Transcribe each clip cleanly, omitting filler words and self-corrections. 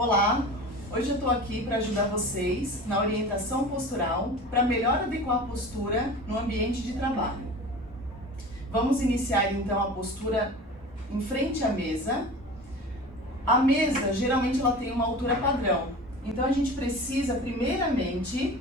Olá! Hoje eu estou aqui para ajudar vocês na orientação postural para melhor adequar a postura no ambiente de trabalho. Vamos iniciar então a postura em frente à mesa. A mesa geralmente ela tem uma altura padrão, então a gente precisa primeiramente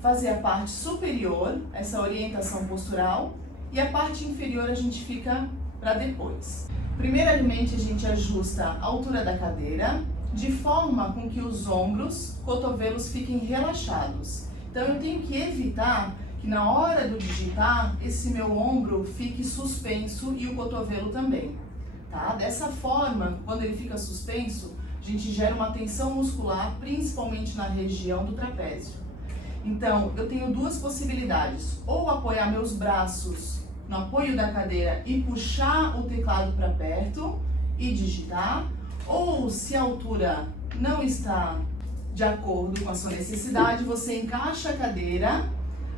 fazer a parte superior, essa orientação postural, e a parte inferior a gente fica para depois. Primeiramente a gente ajusta a altura da cadeira, de forma com que os ombros, cotovelos fiquem relaxados. Então eu tenho que evitar que na hora do digitar, esse meu ombro fique suspenso e o cotovelo também. Tá? Dessa forma, quando ele fica suspenso, a gente gera uma tensão muscular, principalmente na região do trapézio. Então, eu tenho duas possibilidades: ou apoiar meus braços no apoio da cadeira e puxar o teclado para perto e digitar, ou se a altura não está de acordo com a sua necessidade, você encaixa a cadeira,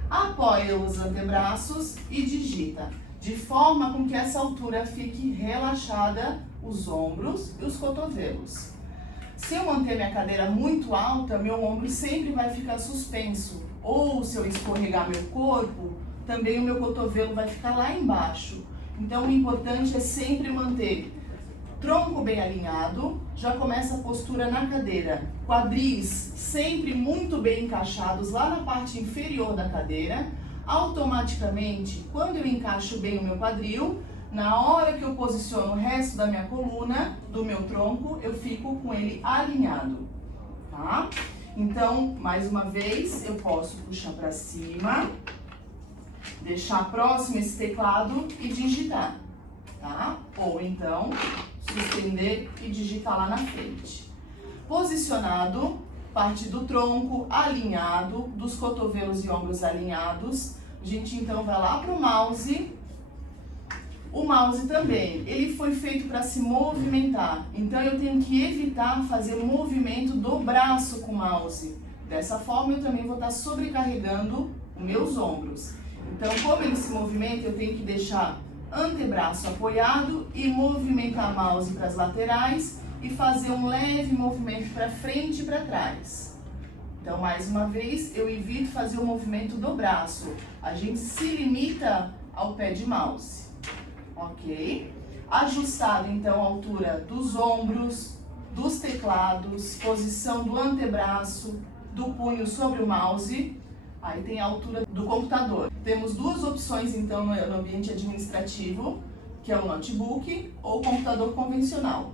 apoia os antebraços e digita, de forma com que essa altura fique relaxada, os ombros e os cotovelos. Se eu manter minha cadeira muito alta, meu ombro sempre vai ficar suspenso, ou se eu escorregar meu corpo, também o meu cotovelo vai ficar lá embaixo. Então o importante é sempre manter tronco bem alinhado, já começa a postura na cadeira, quadris sempre muito bem encaixados lá na parte inferior da cadeira. Automaticamente, quando eu encaixo bem o meu quadril, na hora que eu posiciono o resto da minha coluna, do meu tronco, eu fico com ele alinhado, tá? Então, mais uma vez, eu posso puxar para cima, deixar próximo esse teclado e digitar, tá? Ou então, suspender e digitar lá na frente. Posicionado, parte do tronco alinhado, dos cotovelos e ombros alinhados. A gente então vai lá para o mouse. O mouse também, ele foi feito para se movimentar, então eu tenho que evitar fazer o movimento do braço com o mouse. Dessa forma eu também vou estar sobrecarregando os meus ombros. Então, como ele se movimenta, eu tenho que deixar antebraço apoiado e movimentar o mouse para as laterais e fazer um leve movimento para frente e para trás. Então, mais uma vez, eu evito fazer o movimento do braço. A gente se limita ao pé de mouse. Ok? Ajustado, então, a altura dos ombros, dos teclados, posição do antebraço, do punho sobre o mouse. Aí tem a altura do computador. Temos duas opções, então, no ambiente administrativo, que é o notebook ou o computador convencional.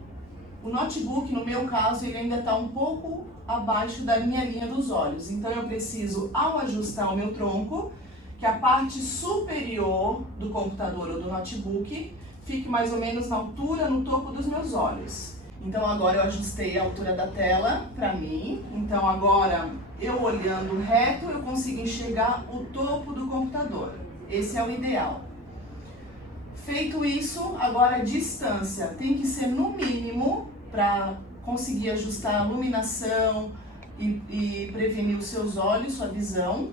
O notebook, no meu caso, ele ainda está um pouco abaixo da minha linha dos olhos. Então, eu preciso, ao ajustar o meu tronco, que a parte superior do computador ou do notebook fique mais ou menos na altura, no topo dos meus olhos. Então, agora eu ajustei a altura da tela para mim. Então, agora, eu olhando reto, eu consigo enxergar o topo do computador. Esse é o ideal. Feito isso, agora a distância tem que ser no mínimo para conseguir ajustar a iluminação e prevenir os seus olhos, sua visão,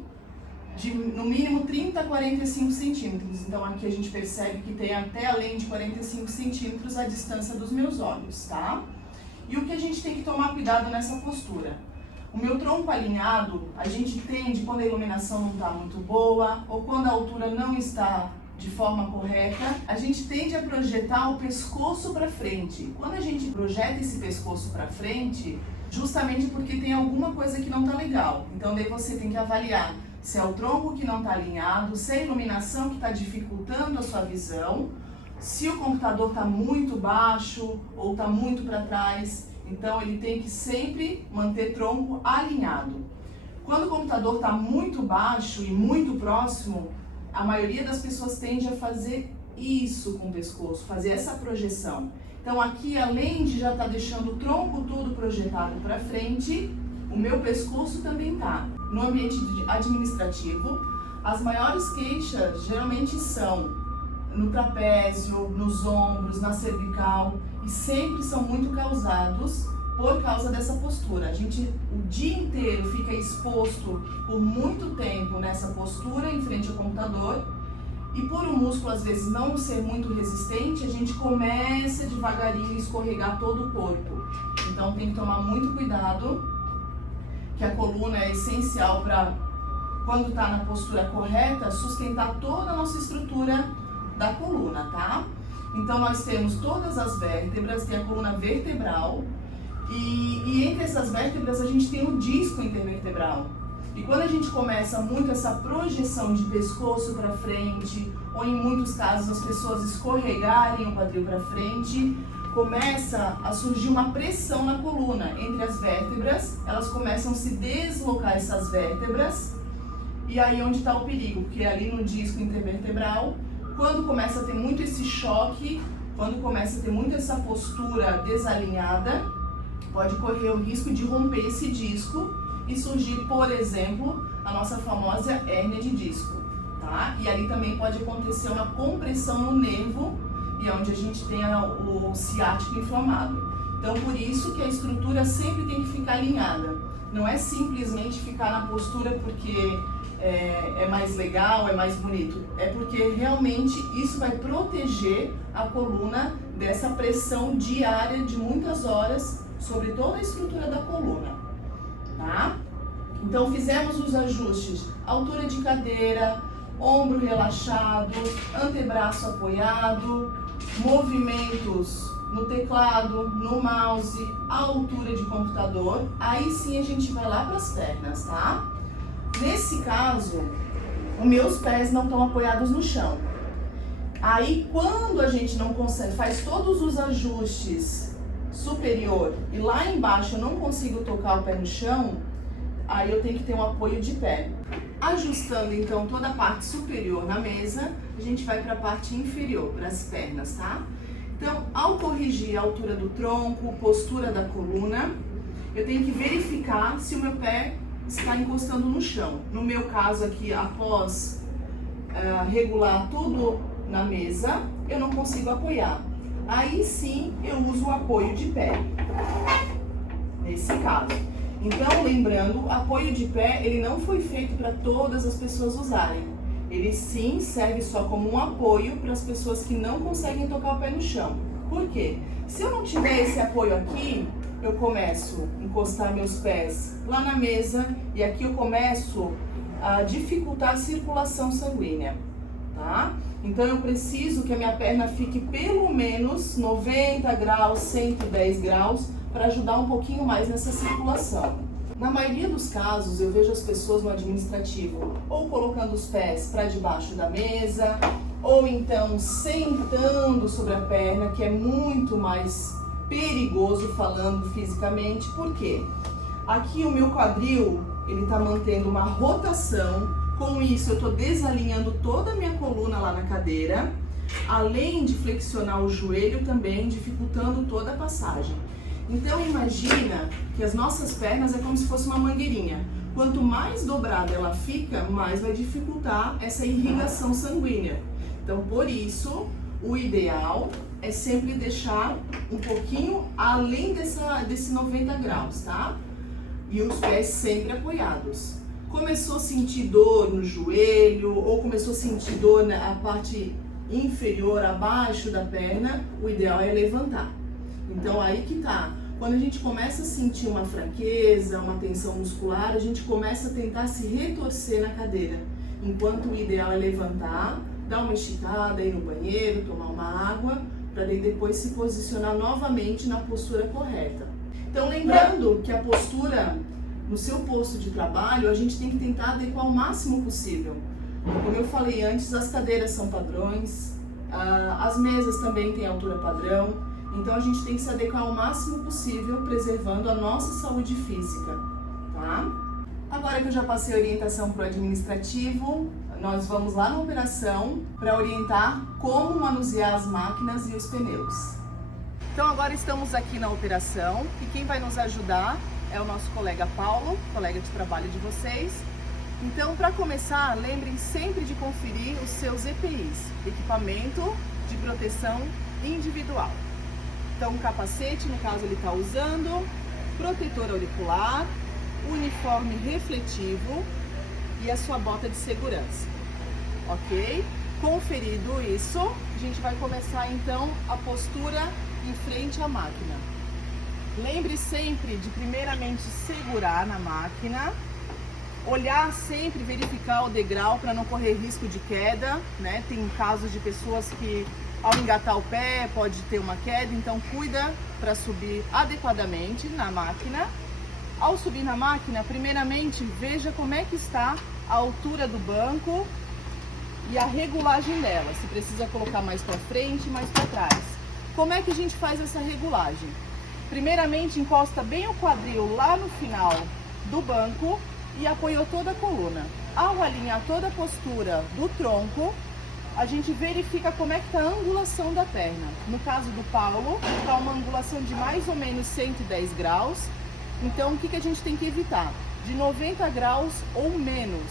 de no mínimo 30 a 45 centímetros. Então aqui a gente percebe que tem até além de 45 centímetros a distância dos meus olhos, tá? E o que a gente tem que tomar cuidado nessa postura? O meu tronco alinhado, a gente tende, quando a iluminação não está muito boa, ou quando a altura não está de forma correta, a gente tende a projetar o pescoço para frente. Quando a gente projeta esse pescoço para frente, justamente porque tem alguma coisa que não está legal. Então daí você tem que avaliar se é o tronco que não está alinhado, se é a iluminação que está dificultando a sua visão, se o computador está muito baixo ou está muito para trás. Então ele tem que sempre manter tronco alinhado. Quando o computador está muito baixo e muito próximo, a maioria das pessoas tende a fazer isso com o pescoço, fazer essa projeção. Então aqui, além de já estar deixando o tronco todo projetado para frente, o meu pescoço também está. No ambiente administrativo, as maiores queixas geralmente são no trapézio, nos ombros, na cervical, e sempre são muito causados por causa dessa postura. A gente o dia inteiro fica exposto por muito tempo nessa postura em frente ao computador, e por o músculo às vezes não ser muito resistente, a gente começa devagarinho a escorregar todo o corpo. Então tem que tomar muito cuidado, que a coluna é essencial para, quando está na postura correta, sustentar toda a nossa estrutura da coluna, tá? Então nós temos todas as vértebras, tem a coluna vertebral e entre essas vértebras a gente tem o disco intervertebral. E quando a gente começa muito essa projeção de pescoço para frente, ou em muitos casos as pessoas escorregarem o quadril para frente, começa a surgir uma pressão na coluna entre as vértebras, elas começam a se deslocar essas vértebras, e aí onde está o perigo, porque ali no disco intervertebral, quando começa a ter muito esse choque, quando começa a ter muito essa postura desalinhada, pode correr o risco de romper esse disco e surgir, por exemplo, a nossa famosa hérnia de disco, tá? E ali também pode acontecer uma compressão no nervo, e é onde a gente tem o ciático inflamado. Então, por isso que a estrutura sempre tem que ficar alinhada. Não é simplesmente ficar na postura porque é mais legal, é mais bonito. É porque realmente isso vai proteger a coluna dessa pressão diária de muitas horas sobre toda a estrutura da coluna, tá? Então fizemos os ajustes, altura de cadeira, ombro relaxado, antebraço apoiado, movimentos no teclado, no mouse, a altura de computador. Aí sim a gente vai lá para as pernas, tá? Nesse caso, os meus pés não estão apoiados no chão. Aí quando a gente não consegue, faz todos os ajustes superior e lá embaixo eu não consigo tocar o pé no chão, aí eu tenho que ter um apoio de pé. Ajustando então toda a parte superior na mesa, a gente vai para a parte inferior, para as pernas, tá? Então, ao corrigir a altura do tronco, postura da coluna, eu tenho que verificar se o meu pé está encostando no chão. No meu caso aqui, após regular tudo na mesa, eu não consigo apoiar. Aí sim eu uso o apoio de pé, nesse caso. Então, lembrando, apoio de pé, ele não foi feito para todas as pessoas usarem. Ele sim serve só como um apoio para as pessoas que não conseguem tocar o pé no chão. Por quê? Se eu não tiver esse apoio aqui, eu começo a encostar meus pés lá na mesa e aqui eu começo a dificultar a circulação sanguínea, tá? Então eu preciso que a minha perna fique pelo menos 90 graus, 110 graus, para ajudar um pouquinho mais nessa circulação. Na maioria dos casos, eu vejo as pessoas no administrativo ou colocando os pés para debaixo da mesa, ou então sentando sobre a perna, que é muito mais perigoso falando fisicamente. Por quê? Aqui o meu quadril, ele está mantendo uma rotação, com isso eu estou desalinhando toda a minha coluna lá na cadeira, além de flexionar o joelho também, dificultando toda a passagem. Então imagina que as nossas pernas é como se fosse uma mangueirinha. Quanto mais dobrada ela fica, mais vai dificultar essa irrigação sanguínea. Então por isso, o ideal é sempre deixar um pouquinho além desse 90 graus, tá? E os pés sempre apoiados. Começou a sentir dor no joelho ou começou a sentir dor na parte inferior, abaixo da perna, o ideal é levantar. Então aí que tá, quando a gente começa a sentir uma fraqueza, uma tensão muscular, a gente começa a tentar se retorcer na cadeira, enquanto o ideal é levantar, dar uma esticada, ir no banheiro, tomar uma água, para daí depois se posicionar novamente na postura correta. Então lembrando que a postura no seu posto de trabalho, a gente tem que tentar adequar o máximo possível. Como eu falei antes, as cadeiras são padrões, as mesas também têm altura padrão, então a gente tem que se adequar o máximo possível, preservando a nossa saúde física, tá? Agora que eu já passei a orientação para o administrativo, nós vamos lá na operação para orientar como manusear as máquinas e os pneus. Então agora estamos aqui na operação e quem vai nos ajudar é o nosso colega Paulo, colega de trabalho de vocês. Então, para começar, lembrem sempre de conferir os seus EPIs, equipamento de proteção individual. Então, o capacete, no caso, ele está usando, protetor auricular, uniforme refletivo e a sua bota de segurança, ok? Conferido isso, a gente vai começar então a postura em frente à máquina. Lembre sempre de primeiramente segurar na máquina, olhar sempre, verificar o degrau para não correr risco de queda, né? Tem casos de pessoas que ao engatar o pé pode ter uma queda, então cuida para subir adequadamente na máquina. Ao subir na máquina, primeiramente veja como é que está a altura do banco e a regulagem dela, se precisa colocar mais para frente, mais para trás. Como é que a gente faz essa regulagem? Primeiramente, encosta bem o quadril lá no final do banco e apoiou toda a coluna. Ao alinhar toda a postura do tronco, a gente verifica como é que está a angulação da perna. No caso do Paulo, está uma angulação de mais ou menos 110 graus. Então, o que a gente tem que evitar? De 90 graus ou menos.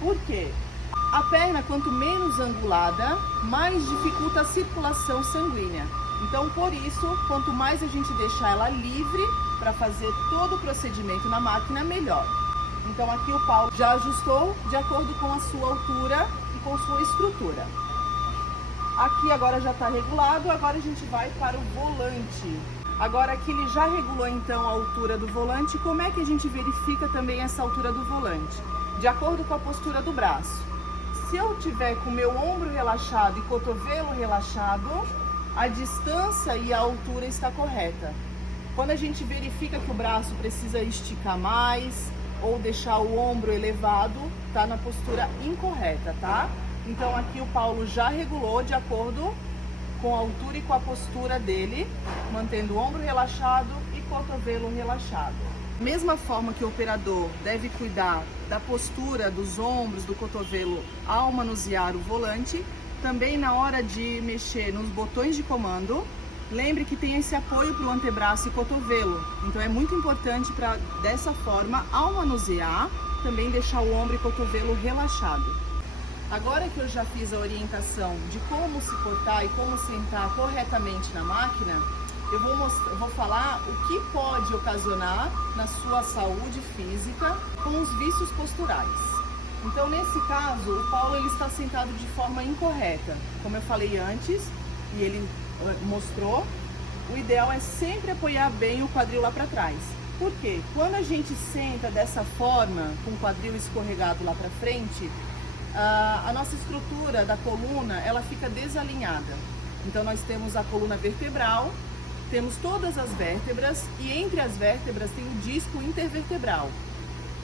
Por quê? A perna, quanto menos angulada, mais dificulta a circulação sanguínea. Então, por isso, quanto mais a gente deixar ela livre para fazer todo o procedimento na máquina, melhor. Então, aqui o Paulo já ajustou de acordo com a sua altura e com sua estrutura. Aqui agora já está regulado, agora a gente vai para o volante. Agora que ele já regulou então a altura do volante, como é que a gente verifica também essa altura do volante? De acordo com a postura do braço. Se eu tiver com o meu ombro relaxado e cotovelo relaxado, a distância e a altura está correta. Quando a gente verifica que o braço precisa esticar mais ou deixar o ombro elevado, está na postura incorreta, tá? Então aqui o Paulo já regulou de acordo com a altura e com a postura dele, mantendo o ombro relaxado e cotovelo relaxado. Mesma forma que o operador deve cuidar da postura dos ombros, do cotovelo ao manusear o volante, também na hora de mexer nos botões de comando, lembre que tem esse apoio para o antebraço e cotovelo. Então é muito importante para, dessa forma, ao manusear, também deixar o ombro e cotovelo relaxado. Agora que eu já fiz a orientação de como se portar e como sentar corretamente na máquina, eu vou falar o que pode ocasionar na sua saúde física com os vícios posturais. Então, nesse caso, o Paulo ele está sentado de forma incorreta. Como eu falei antes, e ele mostrou, o ideal é sempre apoiar bem o quadril lá para trás. Por quê? Quando a gente senta dessa forma, com o quadril escorregado lá para frente, a nossa estrutura da coluna ela fica desalinhada. Então nós temos a coluna vertebral, temos todas as vértebras e entre as vértebras tem o disco intervertebral.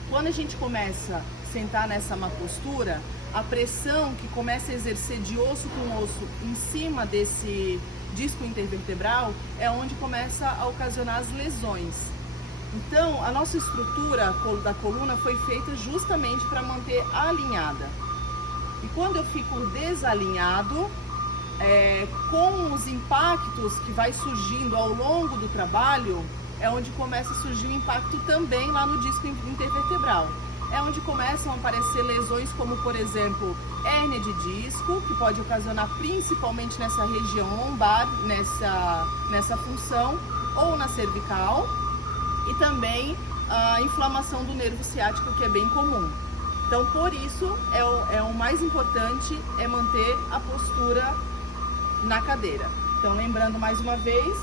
Quando a gente começa a sentar nessa má postura, a pressão que começa a exercer de osso com osso em cima desse disco intervertebral é onde começa a ocasionar as lesões. Então a nossa estrutura da coluna foi feita justamente para manter alinhada. E quando eu fico desalinhado, com os impactos que vai surgindo ao longo do trabalho, é onde começa a surgir o impacto também lá no disco intervertebral. É onde começam a aparecer lesões como, por exemplo, hérnia de disco, que pode ocasionar principalmente nessa região lombar, nessa função, ou na cervical, e também a inflamação do nervo ciático, que é bem comum. Então, por isso, o mais importante é manter a postura na cadeira. Então, lembrando mais uma vez,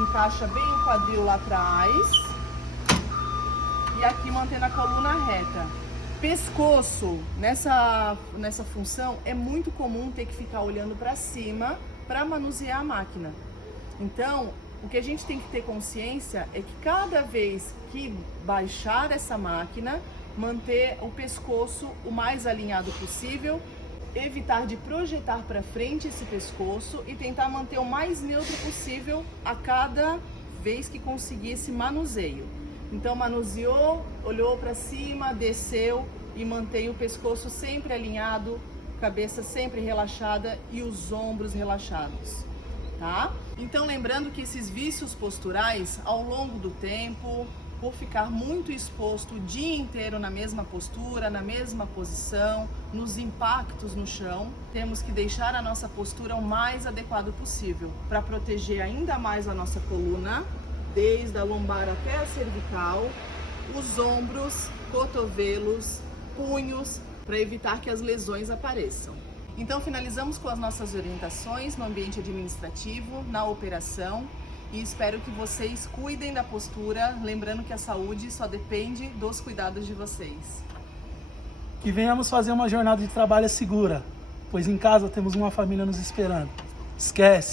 encaixa bem o quadril lá atrás e aqui mantendo a coluna reta. Pescoço, nessa função, é muito comum ter que ficar olhando para cima para manusear a máquina. Então, o que a gente tem que ter consciência é que cada vez que baixar essa máquina, manter o pescoço o mais alinhado possível, evitar de projetar para frente esse pescoço e tentar manter o mais neutro possível a cada vez que conseguir esse manuseio. Então manuseou, olhou para cima, desceu e mantém o pescoço sempre alinhado, cabeça sempre relaxada e os ombros relaxados, tá? Então lembrando que esses vícios posturais ao longo do tempo, por ficar muito exposto o dia inteiro na mesma postura, na mesma posição, nos impactos no chão, temos que deixar a nossa postura o mais adequado possível para proteger ainda mais a nossa coluna, desde a lombar até a cervical, os ombros, cotovelos, punhos, para evitar que as lesões apareçam. Então finalizamos com as nossas orientações no ambiente administrativo, na operação. e espero que vocês cuidem da postura, lembrando que a saúde só depende dos cuidados de vocês. Que venhamos fazer uma jornada de trabalho segura, pois em casa temos uma família nos esperando. Esquece!